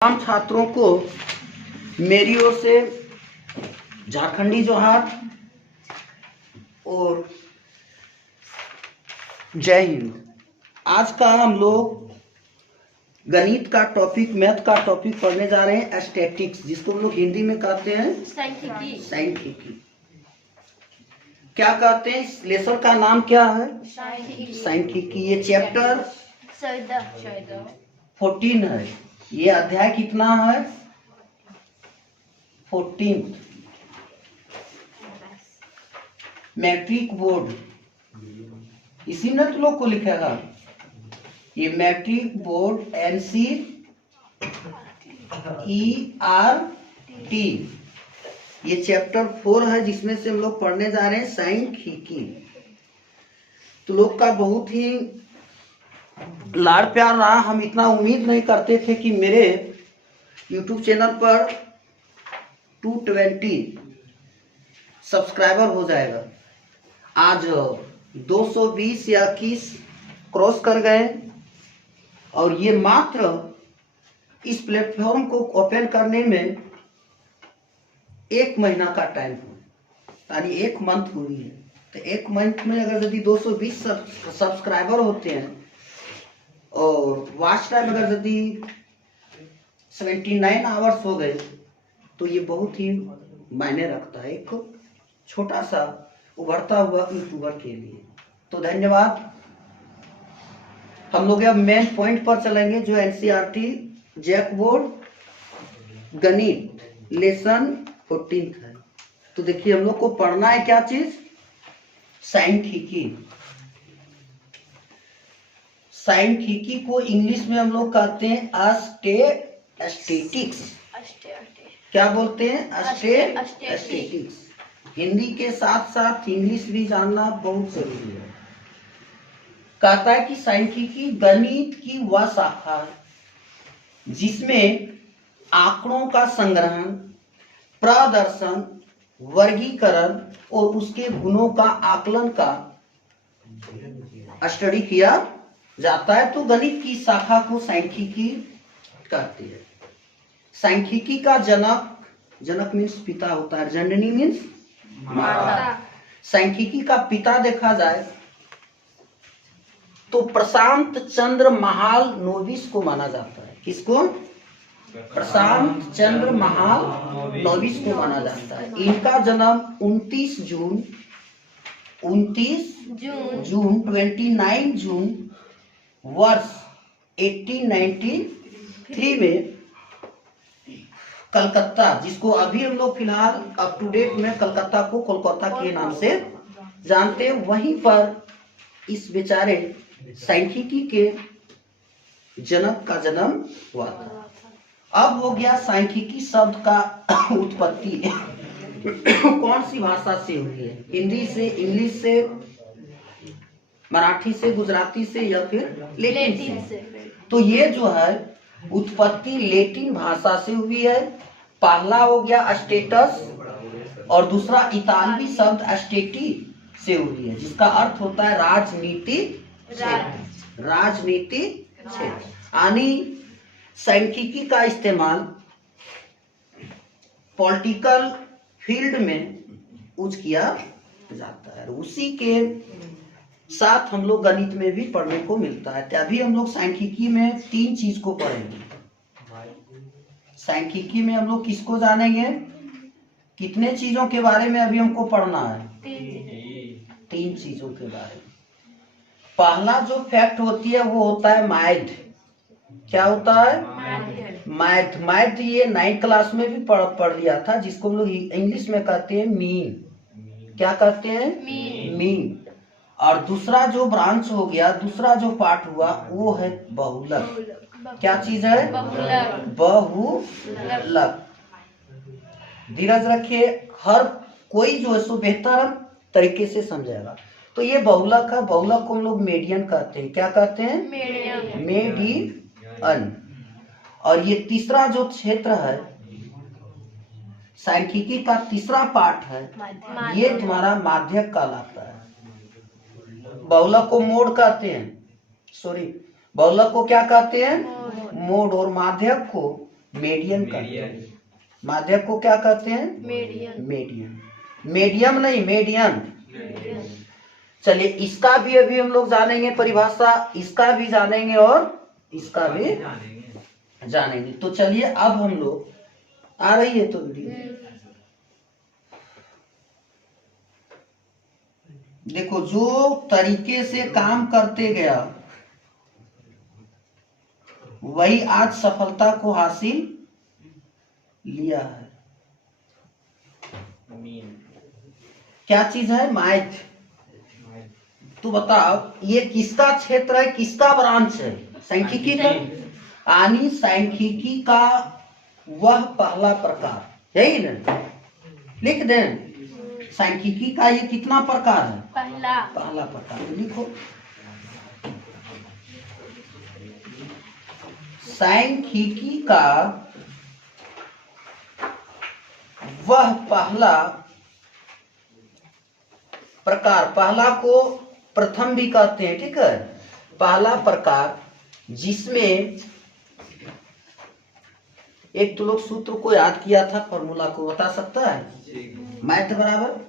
तमाम छात्रों को मेरी ओर से झारखंडी जोहार और जय हिंद। आज का हम लोग गणित का टॉपिक, मैथ का टॉपिक पढ़ने जा रहे हैं, स्टैटिक्स, जिसको हम लोग हिंदी में कहते हैं सांख्यिकी। क्या कहते हैं? इस लेसन का नाम क्या है? सांख्यिकी। ये चैप्टर 14 है। ये अध्याय कितना है? 14। मैट्रिक बोर्ड, इसी ने तो लोग को लिखेगा। ये मैट्रिक बोर्ड NCERT, ये चैप्टर 4 है, जिसमें से हम लोग पढ़ने जा रहे हैं सांख्यिकी। तो लोग का बहुत ही लाड़ प्यार रहा। हम इतना उम्मीद नहीं करते थे कि मेरे YouTube चैनल पर 220 सब्सक्राइबर हो जाएगा। आज 220 या 21 क्रॉस कर गए, और ये मात्र इस प्लेटफॉर्म को ओपन करने में 1 महीना का टाइम हुआ, यानी 1 मंथ हुई है। तो 1 मंथ में अगर यदि 220 सब्सक्राइबर होते हैं और वॉच टाइम अगर यदि 79 आवर्स हो गए, तो ये बहुत ही मायने रखता है एक छोटा सा उभरता हुआ यूट्यूबर के लिए। तो धन्यवाद। हम लोग अब मेन पॉइंट पर चलेंगे, जो NCERT जैक बोर्ड गणित लेसन 14 है। तो देखिए, हम लोग को पढ़ना है क्या चीज? सांख्यिकी। सांख्यिकी को इंग्लिश में हम लोग कहते हैं स्टैटिस्टिक्स। क्या बोलते हैं? स्टैटिस्टिक्स। हिंदी के साथ साथ इंग्लिश भी जानना बहुत जरूरी है। कहता है कि सांख्यिकी गणित की वह शाखा है जिसमें आंकड़ों का संग्रहण, प्रदर्शन, वर्गीकरण और उसके गुणों का आकलन का स्टडी किया जाता है। तो गणित की शाखा को सांख्यिकी कहती है। सांख्यिकी का जनक मीन्स पिता होता है, जननी मीन्स माता। सांख्यिकी का पिता देखा जाए तो प्रशांत चंद्र महालनोबिस को माना जाता है। किसको? प्रशांत चंद्र महालनोबिस को माना जाता है। इनका जन्म 29 जून 29 जून वर्ष 1893 में कलकत्ता, जिसको अभी हम लोग फिलहाल अप टू डेट में कलकत्ता को कोलकाता के नाम से जानते हैं, वहीं पर इस बेचारे सांख्यिकी के जनक का जन्म हुआ था। अब हो गया सांख्यिकी शब्द का उत्पत्ति कौन सी भाषा से हुई है? हिंदी से, इंग्लिश से, मराठी से, गुजराती से, या फिर लैटिन से? तो ये जो है उत्पत्ति लैटिन भाषा से हुई है। पहला हो गया स्टेटस, और दूसरा इतालवी शब्द स्टेटी से हुई है, जिसका अर्थ होता है राजनीति क्षेत्र। राजनीति क्षेत्र, यानी सांख्यिकी का इस्तेमाल पॉलिटिकल फील्ड में यूज किया जाता है। उसी के साथ हम लोग गणित में भी पढ़ने को मिलता है। अभी हम लोग सांख्यिकी में 3 चीज को पढ़ेंगे। सांख्यिकी में हम लोग किसको जानेंगे? कितने चीजों के बारे में अभी हमको पढ़ना है? 3 चीजों के बारे में। पहला जो फैक्ट होती है वो होता है मैथ। क्या होता है? मैथ ये 9th क्लास में भी पढ़ लिया था, जिसको हम लोग इंग्लिश में कहते हैं मीन। क्या कहते हैं? मीन। और दूसरा जो ब्रांच हो गया, दूसरा जो पार्ट हुआ, वो है बहुलक। क्या चीज है? बहुलक। धीरज रखिए, हर कोई जो है सो बेहतर तरीके से समझेगा। तो ये बहुलक है। बहुलक को हम लोग मीडियन कहते हैं। क्या कहते हैं? मीडियन। और ये तीसरा जो क्षेत्र है सांख्यिकी का, तीसरा पार्ट है, ये तुम्हारा माध्यक कहलाता है। बहुलक को मोड कहते हैं, बहुलक को क्या कहते हैं? मोड। और माध्यक को मीडियन कहते हैं। माध्यक को क्या कहते हैं? मीडियन। मीडियम नहीं, मीडियन। चलिए इसका भी अभी हम लोग जानेंगे परिभाषा, इसका भी जानेंगे और इसका भी जानेंगे। तो चलिए अब हम लोग, आ रही है तो वीडियो देखो, जो तरीके से काम करते गया वही आज सफलता को हासिल लिया है। क्या चीज है? मैथ। तो बताओ ये किसका क्षेत्र है, किसका ब्रांच है? सांख्यिकी का। यानी सांख्यिकी का वह पहला प्रकार, यही ना? लिख दें सांख्यिकी का ये कितना प्रकार है? पहला प्रकार। लिखो सांख्यिकी का वह पहला प्रकार, पहला को प्रथम भी कहते हैं, ठीक है? पहला प्रकार जिसमें एक तो लोग सूत्र को याद किया था, फॉर्मूला को बता सकता है? मैथ बराबर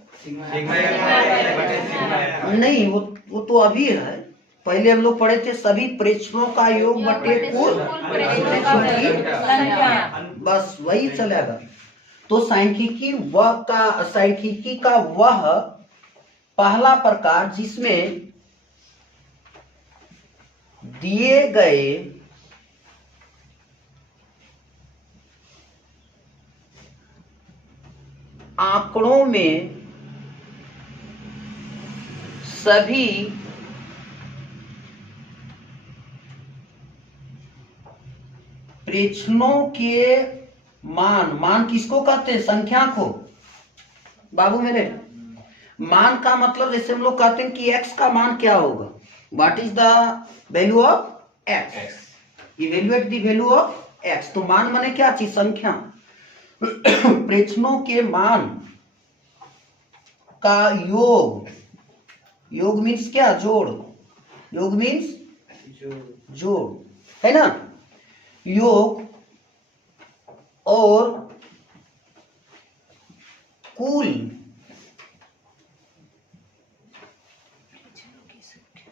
नहीं, वो तो अभी है। पहले हम लोग पढ़े थे सभी प्रेक्षणों का योग बटे कुल प्रेक्षणों की, बस वही चलेगा। तो सांख्यिकी का वह पहला प्रकार जिसमें दिए गए आंकड़ों में सभी प्रेक्षणों के मान किसको कहते हैं? संख्या को। बाबू मेरे, मान का मतलब जैसे हम लोग कहते हैं कि x का मान क्या होगा? What is the value of x? Evaluate the value of x। तो मान माने क्या चीज? संख्या। प्रेक्षणों के मान का योग मीन्स क्या? जोड़। योग मीन्स जोड़, है ना? योग और कुल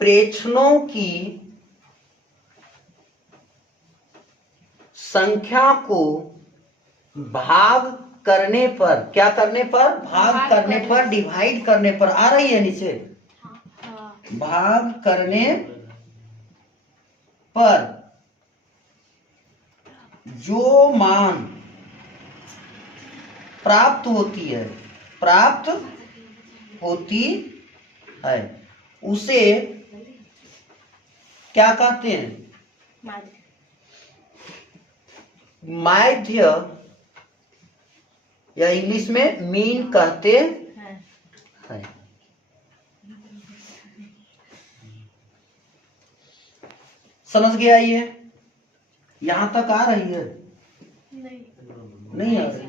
प्रेक्षणों की संख्या को भाग करने पर, क्या करने पर? भाग करने पर, डिवाइड करने पर। आ रही है नीचे? भाग करने पर जो मान प्राप्त होती है उसे क्या कहते हैं? माध्य, या इंग्लिश में मीन कहते हैं। समझ गया? ये यहां तक आ रही है? नहीं आ रही।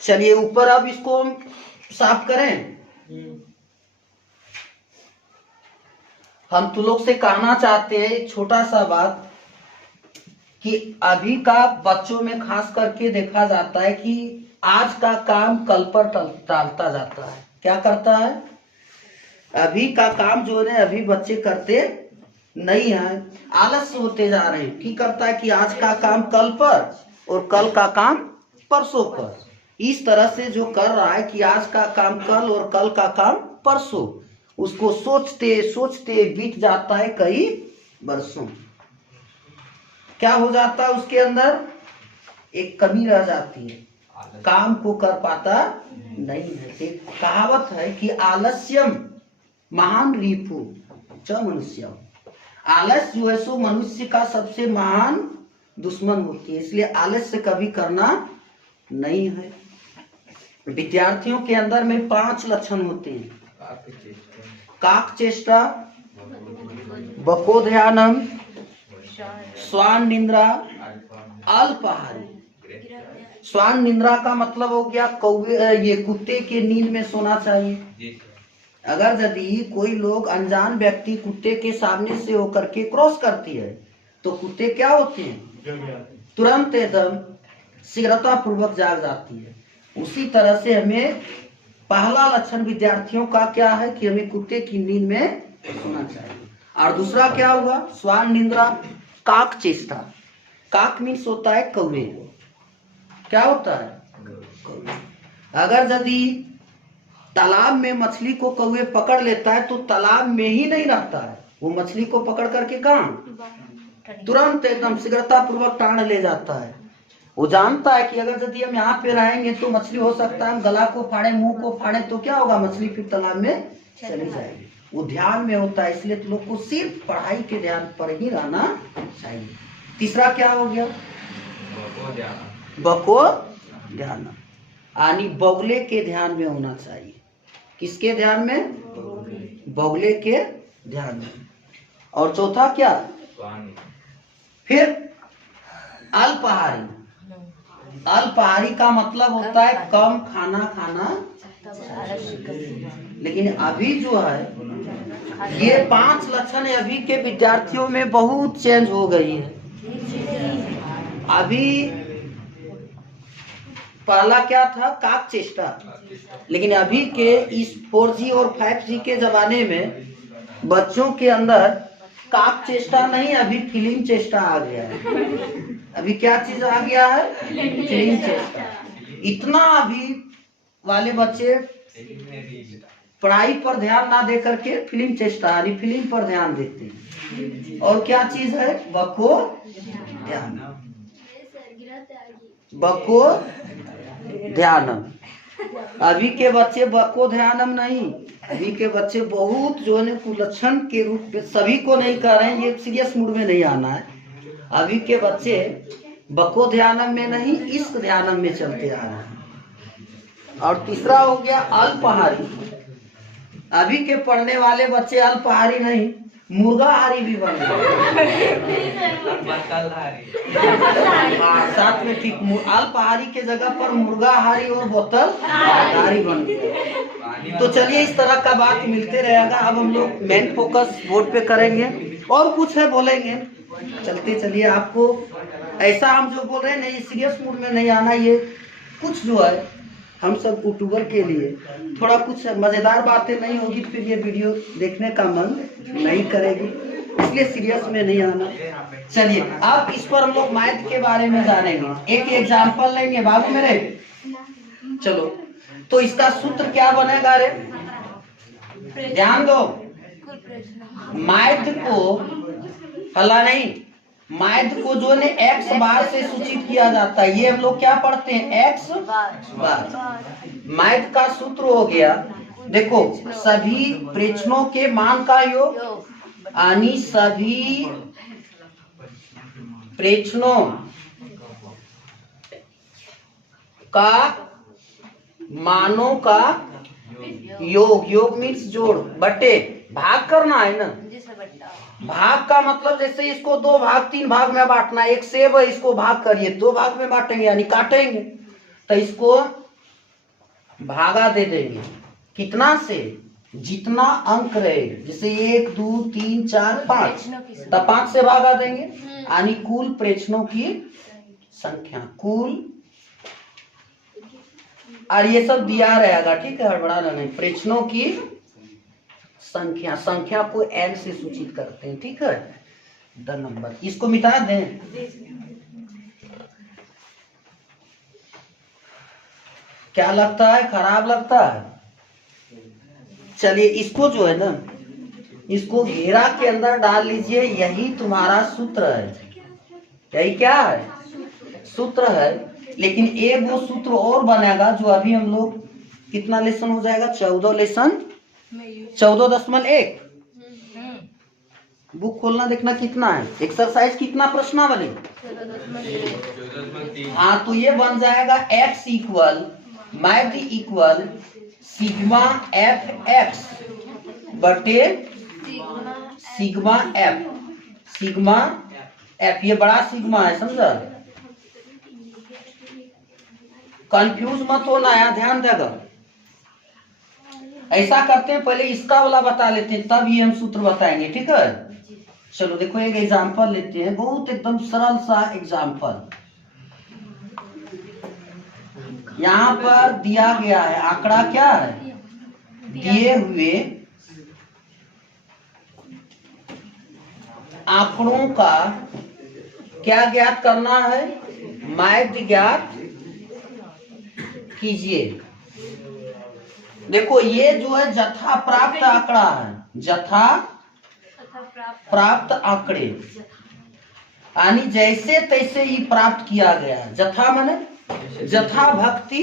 चलिए ऊपर अब इसको हम साफ करें। हम तुम लोग से कहना चाहते हैं एक छोटा सा बात, कि अभी का बच्चों में खास करके देखा जाता है कि आज का काम कल पर टालता जाता है। क्या करता है? अभी का काम जो है अभी बच्चे करते नहीं है, आलस्य होते जा रहे हैं। की करता है कि आज का काम कल पर और कल का काम परसों पर। इस तरह से जो कर रहा है कि आज का काम कल और कल का काम परसों, उसको सोचते सोचते बीत जाता है कई वर्षों। क्या हो जाता है? उसके अंदर एक कमी रह जाती है, काम को कर पाता नहीं है। एक कहावत है कि आलस्यम महान रिपु च मनुष्य। आलस्य जो है सो मनुष्य का सबसे महान दुश्मन होती है, इसलिए आलस्य कभी करना नहीं है। विद्यार्थियों के अंदर में 5 लक्षण होते हैं। काक चेष्टा, बकोध्यानम, स्वान निंद्रा, अल्पाहारी। स्वान निंद्रा का मतलब हो गया ये कुत्ते के नींद में सोना चाहिए। अगर यदि कोई लोग अनजान व्यक्ति कुत्ते के सामने से होकर के क्रॉस करती है तो कुत्ते क्या होते हैं? तुरंत एकदम शीघ्रता पूर्वक जाग जाती है। उसी तरह से हमें पहला लक्षण विद्यार्थियों का क्या है कि हमें कुत्ते की नींद में सोना चाहिए। और दूसरा क्या हुआ, स्वान निद्रा, काक चेष्टा। काक मीन्स होता है कौवे। क्या होता है, कौवे। अगर यदि तालाब में मछली को कौवे पकड़ लेता है तो तालाब में ही नहीं रहता है, वो मछली को पकड़ करके कहाँ तुरंत एकदम शीघ्रता पूर्वक टांग ले जाता है। वो जानता है कि अगर यदि हम यहाँ पे रहेंगे तो मछली हो सकता है हम गला को फाड़े, मुंह को फाड़े, तो क्या होगा, मछली फिर तालाब में चली जाएगी। वो ध्यान में होता है, इसलिए तो लोग को सिर्फ पढ़ाई के ध्यान पर ही रहना चाहिए। तीसरा क्या हो गया, बको ध्यान, यानी बगुले के ध्यान में होना चाहिए। किसके ध्यान में, बगुले के ध्यान में। और चौथा क्या, फिर अल्पाहारी। अल्पाहारी का मतलब होता है कम खाना खाना। लेकिन अभी जो है ये 5 लक्षण अभी के विद्यार्थियों में बहुत चेंज हो गई है। अभी पहला क्या था, काक चेष्टा, लेकिन अभी के इस 4G और 5G के जमाने में बच्चों के अंदर काक चेष्टा नहीं, अभी फिल्म चेष्टा आ गया है। अभी क्या चीज आ गया है, फिल्म चेष्टा। इतना अभी वाले बच्चे पढ़ाई पर ध्यान ना दे करके फिल्म चेष्टा यानी फिल्म पर ध्यान देते हैं। और क्या चीज है, बको ध्यान, बको ध्यानम। अभी के बच्चे बको ध्यानम नहीं, अभी के बच्चे बहुत जो है कुलक्षण के रूप में, सभी को नहीं कर रहे हैं, ये सीरियस मूड में नहीं आना है। अभी के बच्चे बको ध्यानम में नहीं, इस ध्यानम में चलते आ रहे हैं। और तीसरा हो गया अल्पाहारी। अभी के पढ़ने वाले बच्चे अल्पाहारी नहीं, मुर्गाहारी भी बन गए। साथ में ठीक, अल्पाहारी के जगह पर मुर्गाहारी और बोतलहारी बन गए। तो चलिए इस तरह का बात मिलते रहेगा। अब हम लोग मेन फोकस बोर्ड पे करेंगे, और कुछ है बोलेंगे, चलते चलिए। आपको ऐसा हम जो बोल रहे हैं नहीं, सीरियस मूड में नहीं आना। ये कुछ जो है हम सब यूट्यूबर के लिए थोड़ा कुछ मजेदार बातें नहीं होगी, फिर ये वीडियो देखने का मन नहीं करेगी, इसलिए सीरियस में नहीं आना। चलिए अब इस पर हम लोग मैथ के बारे में जानेंगे। एक एग्जांपल लेंगे बाबू मेरे, चलो। तो इसका सूत्र क्या बनेगा रे, ध्यान दो। मैथ को फला नहीं, मैथ को जो ने x बार से सूचित किया जाता है, ये हम लोग क्या पढ़ते हैं, x बार। मैथ का सूत्र हो गया, देखो, सभी प्रेक्षणों के मान का योग, यानी सभी प्रेक्षणों का मानों का योग, योग मीन्स जोड़, बटे भाग करना है ना। भाग का मतलब जैसे इसको 2 भाग 3 भाग में बांटना है। एक सेब है, इसको भाग करिए, 2 भाग में बांटेंगे यानी काटेंगे, तो इसको भागा दे देंगे कितना से, जितना अंक रहे, जैसे 1 2 3 4 5, तो 5 से भागा देंगे, यानी कुल प्रेक्षणों की संख्या, कुल। और ये सब दिया रहेगा, ठीक है, हड़बड़ाना नहीं। प्रेक्षणों की संख्या, संख्या को n से सूचित करते हैं, ठीक है, द नंबर। इसको मिटा दें, क्या लगता है, खराब लगता है। चलिए इसको जो है ना, इसको घेरा के अंदर डाल लीजिए, यही तुम्हारा सूत्र है। यही क्या है, सूत्र है। लेकिन एक वो सूत्र और बनेगा जो अभी हम लोग, कितना लेसन हो जाएगा, 14 लेसन 14.1। बुक खोलना देखना कितना है, एक्सरसाइज कितना प्रश्नावली। हाँ, तो ये बन जाएगा x equal math equal sigma F x बटे सिग्मा एफ। सिग्मा एफ ये बड़ा सिग्मा है, समझा। कंफ्यूज मत होना है, ध्यान देगा। ऐसा करते हैं, पहले इसका वाला बता लेते हैं, तब ये हम सूत्र बताएंगे, ठीक है। चलो देखो एक एग्जांपल लेते हैं, बहुत एकदम सरल सा एग्जांपल। यहाँ पर दिया गया है आंकड़ा क्या है, दिए हुए आंकड़ों का क्या ज्ञात करना है, माध्य ज्ञात कीजिए। देखो ये जो है जथा प्राप्त आंकड़ा है, जथा प्राप्त आंकड़े यानी जैसे तैसे ही प्राप्त किया गया। जथा माने जथा भक्ति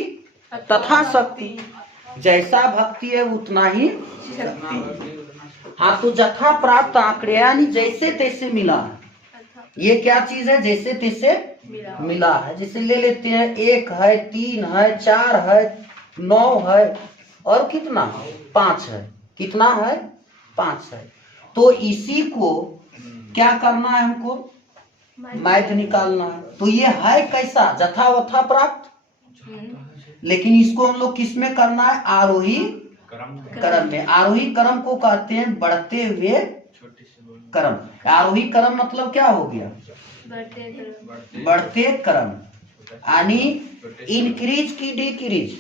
तथा शक्ति, जैसा भक्ति है उतना ही शक्ति। हाँ तो जथा प्राप्त आंकड़े यानी जैसे तैसे मिला है। ये क्या चीज है, जैसे तैसे मिला है। जैसे ले लेते हैं 1 है, 3 है, 4 है, 9 है और कितना 5 है। कितना है 5 है। तो इसी को क्या करना है, हमको माध्य निकालना है। तो ये है कैसा, जथा वथा प्राप्त, लेकिन इसको हम लोग किस में करना है, आरोही क्रम में। आरोही क्रम को कहते हैं बढ़ते हुए क्रम। आरोही क्रम मतलब क्या हो गया, बढ़ते क्रम यानी इंक्रीज की डिक्रीज,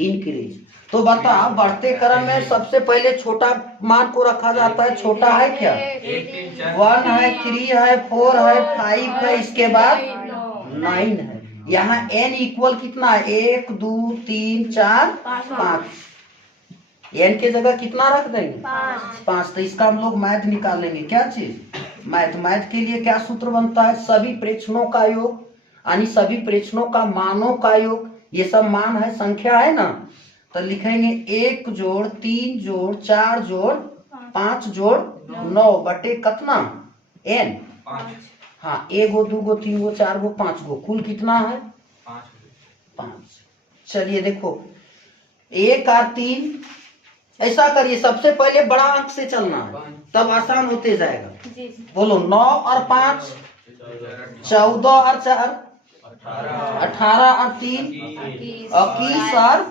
इंक्रीज। तो बताओ बढ़ते क्रम में सबसे पहले छोटा मान को रखा जाता है। छोटा है क्या, 1 है, 3 है, 4 है, 5 है, इसके बाद 9 है। यहाँ n इक्वल कितना है, 1 2 3 4 5। n के जगह कितना रख देंगे 5। तो इसका हम लोग मैथ निकालेंगे। क्या चीज, मैथ। मैथ के लिए क्या सूत्र बनता है, सभी प्रेक्षणों का योग यानी सभी प्रेक्षणों का मानों का योग। ये सब मान है, संख्या है ना। तो लिखेंगे 1 जोड़ 3 जोड़ 4 जोड़ 5 जोड़ 9 बटे कितना n। हाँ 1 गो 2 गो 3 गो 4 गो 5 गो, कुल कितना है 5। चलिए देखो 1 और 3, ऐसा करिए सबसे पहले बड़ा अंक से चलना है, तब आसान होते जाएगा। बोलो 9 और 5 14 और 4 18 और 3 21 और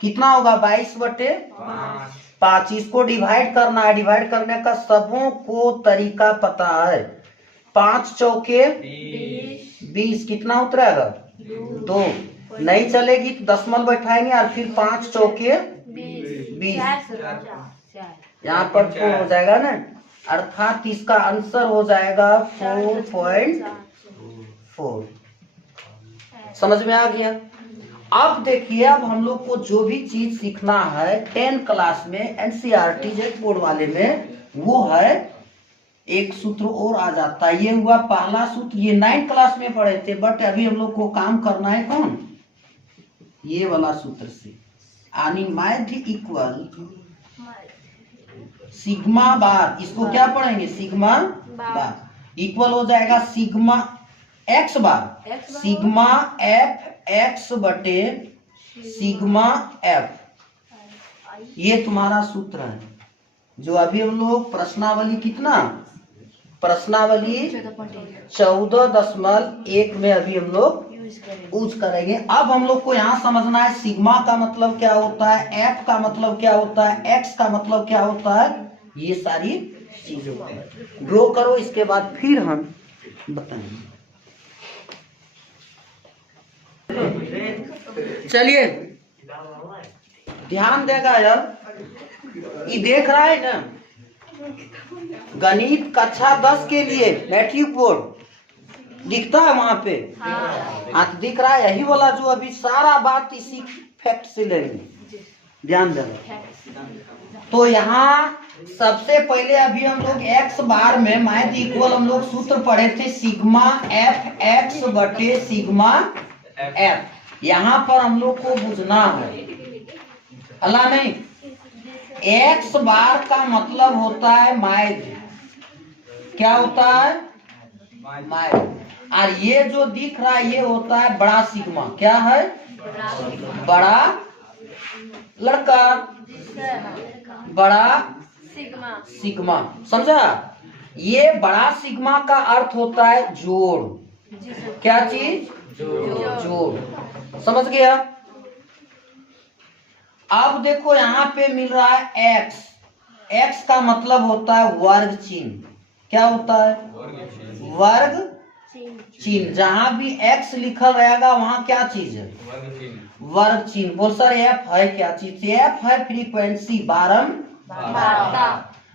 कितना होगा 22 बटे 5। इसको डिवाइड करना है। डिवाइड करने का सबों को तरीका पता है। 5 चौके 20, कितना उतरेगा 2। नहीं चलेगी तो दशमलव बैठाएंगे और फिर 5 चौके 20। यहाँ पर 4 हो जाएगा ना, अर्थात इसका आंसर हो जाएगा 4.4। समझ में आ गया। अब देखिए, अब हम लोग को जो भी चीज सीखना है 10 क्लास में एनसीईआरटी जेट बोर्ड वाले में, वो है एक सूत्र और आ जाता है। ये हुआ पहला सूत्र, ये 9 क्लास में पढ़े थे, बट अभी हम लोग को काम करना है कौन, ये वाला सूत्र से। यानी माध्य इक्वल सिग्मा बार, इसको क्या पढ़ेंगे सिग्मा बार इक्वल हो जाएगा सिग्मा एक्स बार, सिग्मा एफ एक्स बटे सिग्मा एफ। ये तुम्हारा सूत्र है जो अभी हम लोग प्रश्नावली कितना, प्रश्नावली 14.1 में अभी हम लोग यूज करेंगे। अब हम लोग को यहाँ समझना है सिग्मा का मतलब क्या होता है, एफ का मतलब क्या होता है, एक्स का मतलब क्या होता है, ये सारी चीजों ड्रॉ करो, इसके बाद फिर हम बताएंगे। चलिए ध्यान देगा यार, ये देख रहा है ना, गणित कक्षा 10 के लिए मैट्रिक बोर्ड दिखता है वहां पे, हाँ तो दिख रहा है, यही वाला जो अभी सारा बात इसी फैक्ट से लेंगे, ध्यान देना। तो यहाँ सबसे पहले अभी हम लोग एक्स बार में माध्य इक्वल हम लोग सूत्र पढ़े थे सिग्मा एफ एक्स बटे सिग्मा एफ। यहाँ पर हम लोग को बुझना है, अल्लाह नहीं, एक्स बार का मतलब होता है माध्य, क्या होता है माध्य, और ये जो दिख रहा है ये होता है बड़ा सिग्मा। क्या है, बड़ा लड़का, बड़ा सिग्मा, समझा। ये बड़ा सिग्मा का अर्थ होता है जोड़, क्या चीज, जोड़, समझ गया। अब देखो यहाँ पे मिल रहा है एक्स, एक्स का मतलब होता है वर्ग चिन्ह, क्या होता है वर्ग चिन्ह। जहां भी एक्स लिखल रहेगा वहां क्या चीज है? वर्ग चिन्ह। बोल सर एफ है क्या चीज? एफ है फ्रीक्वेंसी,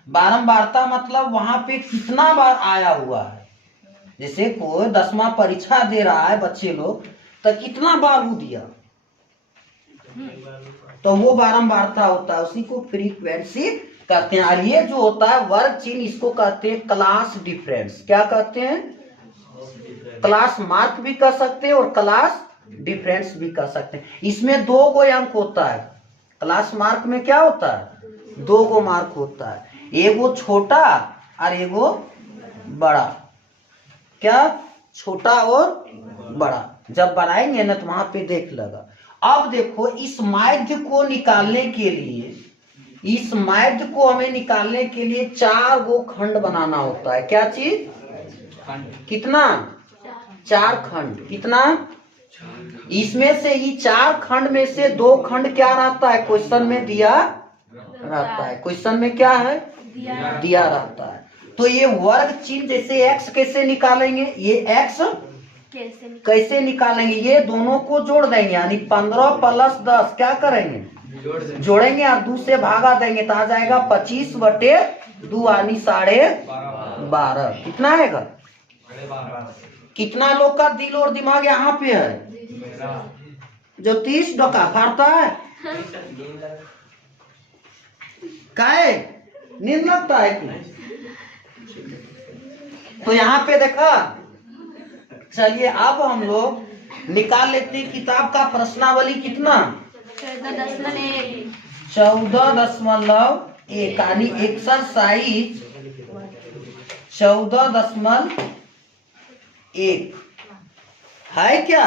बारंबारता मतलब वहां पे कितना बार आया हुआ है। जैसे कोई 10वां परीक्षा दे रहा है बच्चे लोग, तो कितना बार वो दिया, तो वो बारंबारता होता है, उसी को फ्रीक्वेंसी कहते हैं। और ये जो होता है वर्ग चिन्ह, इसको कहते हैं क्लास डिफरेंस। क्या कहते हैं? क्लास मार्क भी कर सकते हैं और क्लास डिफरेंस भी कर सकते हैं। इसमें 2 गो अंक होता है। क्लास मार्क में क्या होता है? 2 गो मार्क होता है, एगो छोटा और एगो बड़ा। क्या? छोटा और बड़ा। जब बनाएंगे ना तो वहां पे देख लगा। अब देखो इस माध्य को निकालने के लिए, इस माध्य को हमें निकालने के लिए 4 गो खंड बनाना होता है। क्या चीज? कितना? 4 खंड। कितना? इसमें से ही 4 खंड में से 2 खंड क्या रहता है? क्वेश्चन में दिया रहता है। क्वेश्चन में क्या है? दिया रहता है। तो ये वर्ग चिन्ह, जैसे एक्स कैसे निकालेंगे? ये एक्स कैसे निकालेंगे? ये दोनों को जोड़ देंगे, यानी 15 + 10 क्या करेंगे? जोड़ेंगे और 2 से भागा देंगे तो आ जाएगा 25/2 यानी 12.5। कितना आएगा? कितना लोग का दिल और दिमाग यहाँ पे है जो 30 डका फाड़ता है? काहे नींद लगता है कि? तो यहाँ पे देखा। चलिए अब हम लोग निकाल लेते हैं किताब का प्रश्नावली। कितना? 14.1 यानी एक्सरसाइज 14.1 है क्या?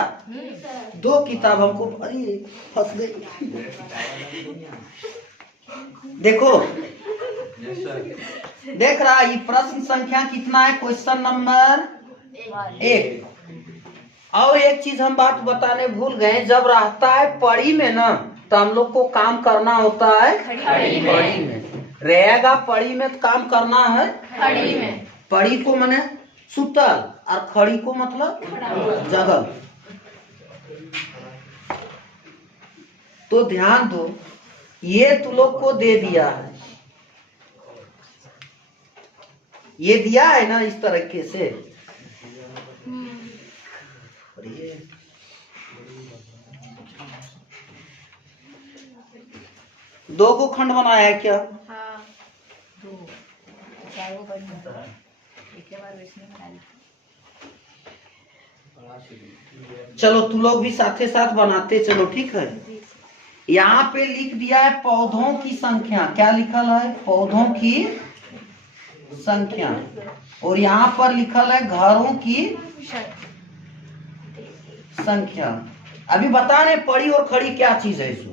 2 किताब हमको, अरे फंस गई। देखो देख रहा है, ये प्रश्न संख्या कितना है? Question number 1। और एक चीज हम बात बताने भूल गए, जब रहता है पड़ी में ना तो हम लोग को काम करना होता है खड़ी में। रहेगा पड़ी में तो काम करना है खड़ी में। पड़ी को माने सुतल और खड़ी को मतलब जगल। तो ध्यान दो, ये तू लोग को दे दिया है, ये दिया है ना इस तरीके से। 2 को खंड बनाया है क्या? हाँ। 2 4 को चलो तू लोग भी साथे साथ बनाते चलो, ठीक है। यहाँ पे लिख दिया है पौधों की संख्या। क्या लिखल है? पौधों की संख्या। और यहाँ पर लिखल है घरों की संख्या। अभी बता रहे पड़ी और खड़ी क्या चीज है? इसमें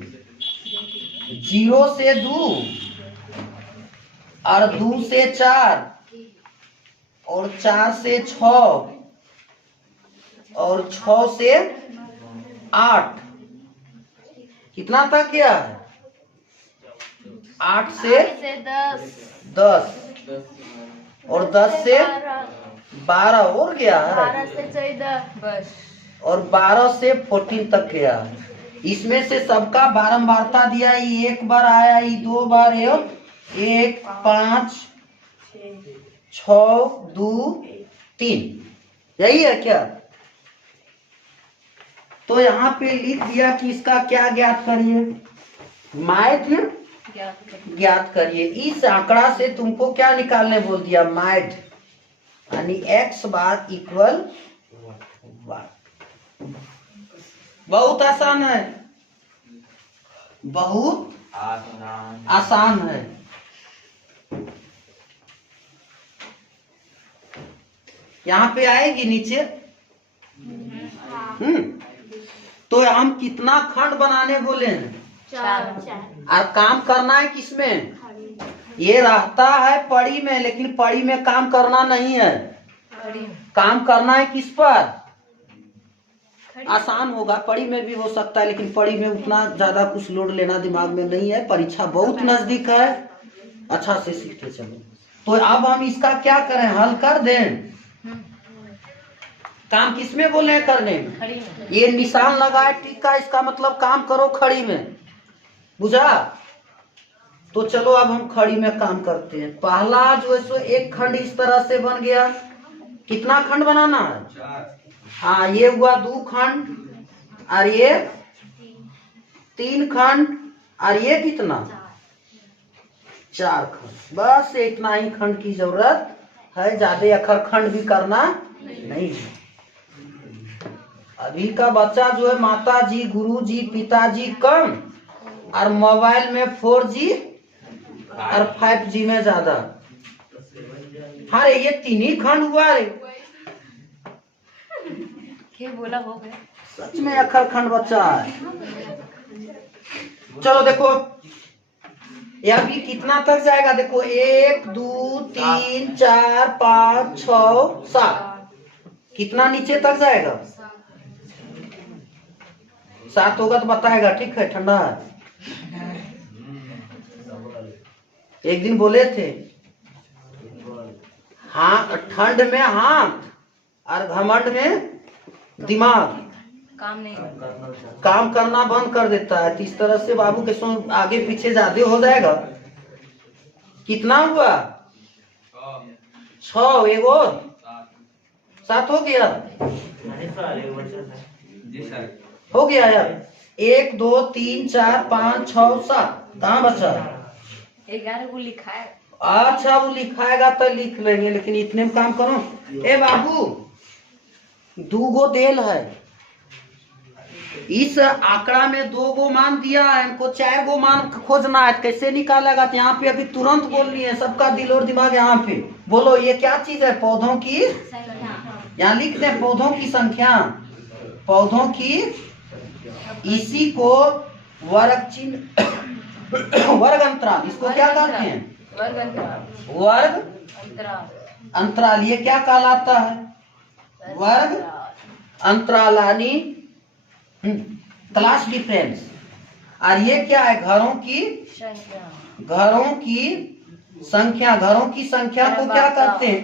0 से 2 और 2 से 4 और 4 से 6 और 6 से 8। कितना तक गया है? 8 से 10 और 10 से 12 और गया है, 12 से 14 बस, और 12 से 14 तक गया है। इसमें से सबका बारंबारता दिया है। 1 बार आया, 2 बार, 1 5 6 2 3, यही है क्या? तो यहाँ पे लिख दिया कि इसका क्या ज्ञात करिए? माध्य ज्ञात करिए। इस आंकड़ा से तुमको क्या निकालने बोल दिया? माध्य, यानी x बार इक्वल 1। बहुत आसान है, बहुत आसान है। यहाँ पे आएगी नीचे। तो हम कितना खंड बनाने बोले हैं? 4। और काम करना है किसमें? ये रहता है पड़ी में, लेकिन पड़ी में काम करना नहीं है। काम करना है किस पर? आसान होगा, पड़ी में भी हो सकता है, लेकिन पड़ी में उतना ज्यादा कुछ लोड लेना दिमाग में नहीं है। परीक्षा बहुत नजदीक है, अच्छा से सीखते चलो। तो अब हम इसका क्या करें? हल कर दें। काम किसमें बोले हैं? करने में। ये निशान लगा है टिक का, इसका मतलब काम करो खड़ी में, बुझा? तो चलो अब हम खड़ी में काम करते हैं। पहला जो है सो एक खंड इस तरह से बन गया। कितना खंड बनाना है? हाँ, ये हुआ 2 खंड, और ये 3 खंड, और ये कितना? 4 खंड। बस इतना ही खंड की जरूरत है, ज्यादा अखर खंड भी करना नहीं है। अभी का बच्चा जो है माता जी, गुरु जी, पिताजी कम, और मोबाइल में 4G और 5G में ज्यादा। अरे ये 3 ही खंड हुआ रे, क्या बोला हो गया? सच में अखर खंड बच्चा है। चलो देखो ये अभी कितना तक जाएगा? देखो 1 2 3 4 5 6 7, कितना नीचे तक जाएगा? 7 होगा तो बताएगा, ठीक है? ठंडा है। एक दिन बोले थे, हाँ, ठंड में हाथ और घमंड में दिमाग काम करना बंद कर देता है। तो इस तरह से बाबू के सो आगे पीछे ज्यादा हो जाएगा। कितना हुआ? 6, एक और 7 हो गया। हो गया यार। 1 2 3 4 5 6 7, कहाँ बचा? 11 को लिखा है। अच्छा, वो लिखाएगा तो लिख लेंगे, लेकिन इतने में काम करो। ए बाबू, 2 गो देल है, इस आंकड़ा में 2 गो मान दिया है, इनको 4 गो मान खोजना है। कैसे निकालेगा? तो यहाँ पे अभी तुरंत बोलनी है, सबका दिल और दिमाग यहाँ पे। बोलो ये क्या चीज है? पौधों की, यहाँ लिख दे पौधों की संख्या, पौधों की। इसी को वर्ग चिन्ह वर्ग अंतराल, इसको क्या कहते हैं? वर्ग अंतराल। ये क्या कहलाता है? वर्ग अंतराल, यानी क्लास डिफरेंस। और ये क्या है? घरों की संख्या। घरों की संख्या को क्या कहते हैं?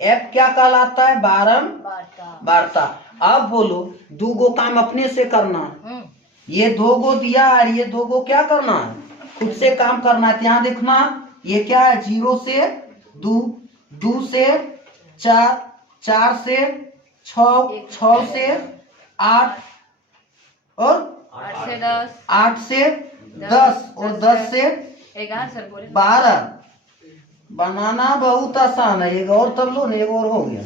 एफ क्या कहलाता है? बारता। अब बोलो 2 गो काम अपने से करना है, ये 2 गो दिया और ये 2 गो क्या करना है? खुद से काम करना है। यहाँ देखना ये क्या है? 0 से 2, 2 से 4, 4 से 6, 6 से 8, और 8 से 10, और 10 से 12। बनाना बहुत आसान है। एक और तब लो ना, एक और हो गया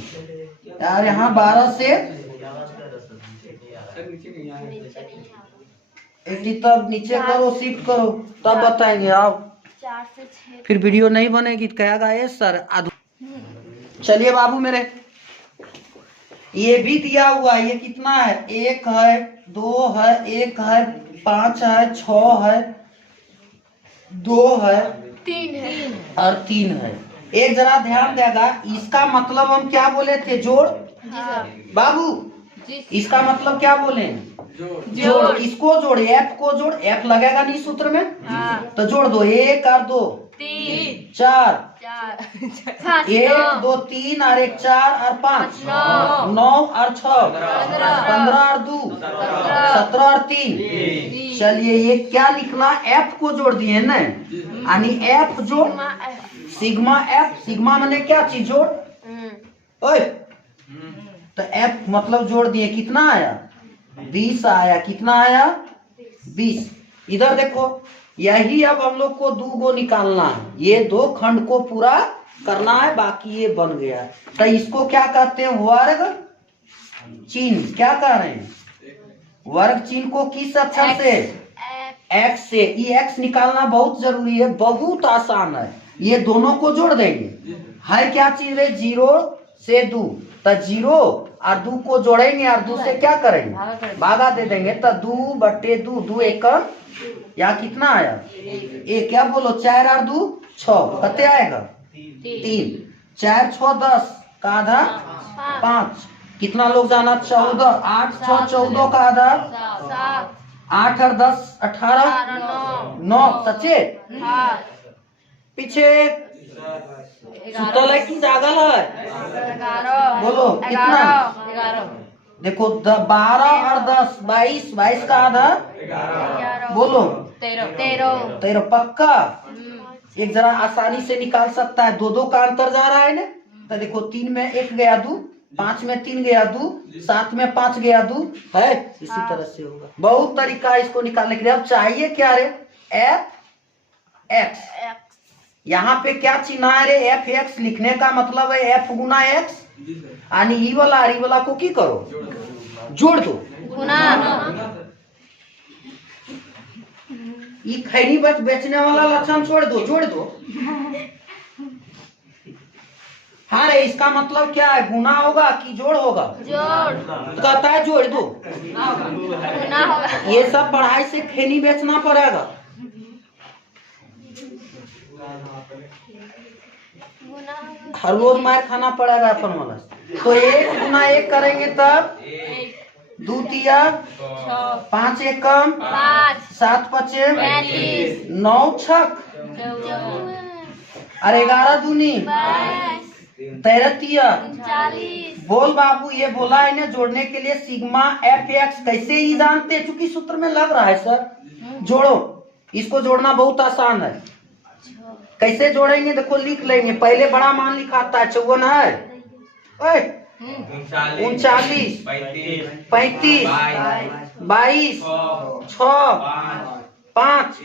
यार। यहाँ 12 से तब नीचे करो, शिफ्ट करो, तब बताएंगे। आओ, 4 से 6, फिर वीडियो नहीं बनेगी तो कहेगा ये सर चलिए बाबू मेरे, ये भी दिया हुआ है। ये कितना है? 1 है, 2 है, 1 है, 5 है, 6 है, 2 है, 3 है और 3 है। एक जरा ध्यान देगा, इसका मतलब हम क्या बोले थे? जोड़। बाबू इसका मतलब क्या बोले? जोड़। इसको जोड़, एफ को जोड़। एफ लगेगा नहीं सूत्र में, तो जोड़ दो। 1 और 2 3 4, 4 1 2 3 और 1 4 और 5 9 और 6 15 और 2 17 और 3। चलिए ये क्या लिखना? एफ को जोड़ दिए ना, यानी एफ जोड़ सिग्मा एफ। सिग्मा मैंने क्या चीज? जोड़। ओए, तो एफ मतलब जोड़ दिए। कितना आया? 20 आया। कितना आया? 20। इधर देखो, यही अब हम लोग को 2 गो निकालना है। ये 2 खंड को पूरा करना है, बाकी ये बन गया। तो इसको क्या कहते हैं? वर्ग चिन्ह। क्या कह रहे हैं? वर्ग चिन्ह को किस अक्षर से? एक्स से। ये एक्स निकालना बहुत जरूरी है, बहुत आसान है। ये दोनों को जोड़ देंगे। है क्या चीज है? 0 से 2, तो 0 और 2 को जोड़ेंगे और 2 से क्या करेंगे? भागा दे देंगे। तो 2/2, 2 1, यहाँ कितना आया? 1। क्या बोलो? 4 और 2 6, कते आएगा? 3। 4 6 10 का आधा 5। कितना लोग जाना? 14। 8 6 14 का आधा 8 और 10 18 9। सच्चे पीछे सुतल है कि जागल है? 11 बोलो कितना? 11 देखो 12 और 10 22, 22 का आधा 11 बोलो 13 तेरह पक्का। एक जरा आसानी से निकाल सकता है, 2 का अंतर जा रहा है ना। तो देखो 3 में 1 गया 2, 5 में 3 गया 2, 7 में 5 गया 2 है। इसी तरह से होगा, बहुत तरीका है इसको निकालने के लिए। अब चाहिए क्या रे? F x. यहाँ पे क्या चिन्ह है रे? F x. लिखने का मतलब है एफ गुना एक्स, यानी ई वाला को की करो, जोड़ दो। गुना ई खैनी बेचने वाला लक्षण छोड़ दो, जोड़ दो। हाँ रे, इसका मतलब क्या है? गुना होगा कि जोड़ होगा? जोड़। तो कहता है जोड़ दो। गुना होगा। ये सब पढ़ाई से खैनी बेचना पड़ेगा। गुना हर रोज मार खाना पड़ेगा अपन वाला। तो 1 गुना 1 करेंगे तब 2 तिया 5 एक कम 5 7 पचे 45 9 छक और 11 दूनी 13 तिया 40 बोल बाबू। ये बोला है ना जोड़ने के लिए सिग्मा एफ एक्स। कैसे ही जानते? चूंकि सूत्र में लग रहा है सर। जोड़ो, इसको जोड़ना बहुत आसान है। कैसे जोड़ेंगे देखो, लिख लेंगे। पहले बड़ा मान लिखाता है 54 है, 39 35 22 6 5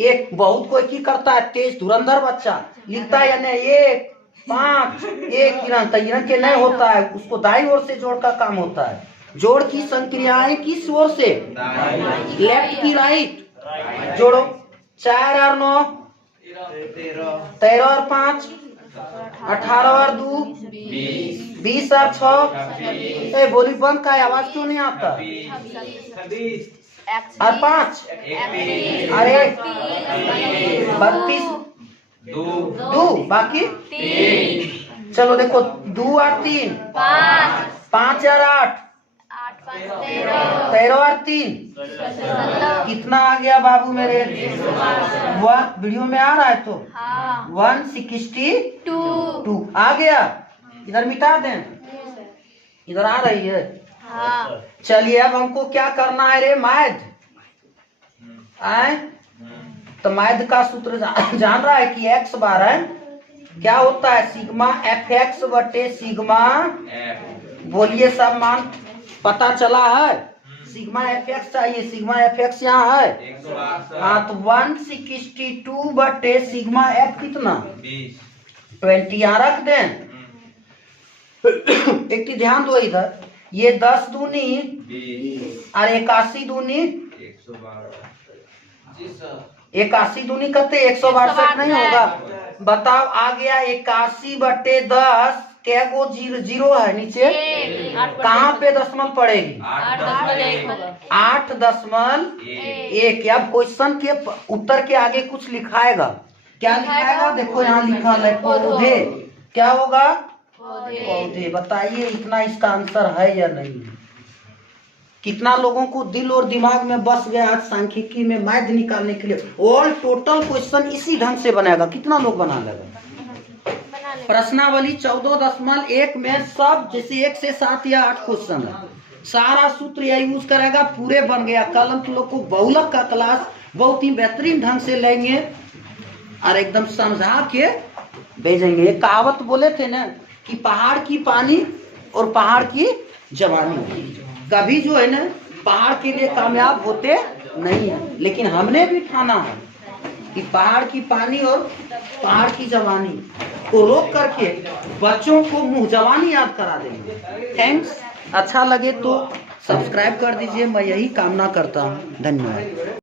1। बहुत कोई की करता है, तेज धुरंधर बच्चा लिखता है यानी 1 5 1 इरन के नहीं होता है, उसको दाईं ओर से जोड़ का काम होता है। जोड़ की संक्रियाएं किस ओर से? लेफ्ट की राइट। जोड़ो 4 और 9 13 और 5 18 और 2 20 और 6। बोली बंद का है, आवाज क्यों नहीं आता? और 5 अरे 32 2 बाकी 3 चलो देखो 2 और 3 5 और 8 13 और 3 कितना आ गया बाबू मेरे? वीडियो में आ रहा है तो 162 आ गया। इधर मिटा दें, इधर आ रही है। चलिए अब हमको क्या करना है रे? मैथ आए तो मैथ का सूत्र जान रहा है कि x बार है क्या होता है? सिग्मा एफ एक्स बटे सिग्मा। बोलिए सब मान पता चला है? सिग्मा एफ एक्स चाहिए, सिग्मा एफ एक्स यहाँ है। हाँ तो 162 बटे सिग्मा एफ कितना? 20 यहाँ रख दें। एक चीज ध्यान दो इधर, ये 10 दूनी और 81 दूनी 81 दूनी करते 162 नहीं होगा? बताओ आ गया 81 बटे 10 क्या को जीरो है नीचे? कहाँ पे दशमलव पड़ेगी? 8.1। अब क्वेश्चन के उत्तर के आगे कुछ लिखाएगा, क्या लिखाएगा? देखो यहाँ लिखा है पौधे। क्या होगा? पौधे। बताइए इतना इसका आंसर है या नहीं? कितना लोगों को दिल और दिमाग में बस गया आज सांख्यिकी में मैथ निकालने के लिए? ऑल टोटल क्वेश्चन इसी ढंग से बनेगा। कितना लोग बना लेगा? प्रश्नावली 14.1 में सब जैसे 1 से 7 या 8 क्वेश्चन है, सारा सूत्र यह यूज करेगा, पूरे बन गया। कल हम लोग को बहुलक का क्लास बहुत ही बेहतरीन ढंग से लेंगे और एकदम समझा के भेजेंगे। एक कहावत बोले थे ना कि पहाड़ की पानी और पहाड़ की जवानी। कभी जो है ना पहाड़ के लिए कामयाब होते नहीं है, लेकिन हमने भी ठाना है कि पहाड़ की पानी और पहाड़ की जवानी को रोक करके बच्चों को मुंह जवानी याद करा देंगे। थैंक्स। अच्छा लगे तो सब्सक्राइब कर दीजिए, मैं यही कामना करता हूँ। धन्यवाद।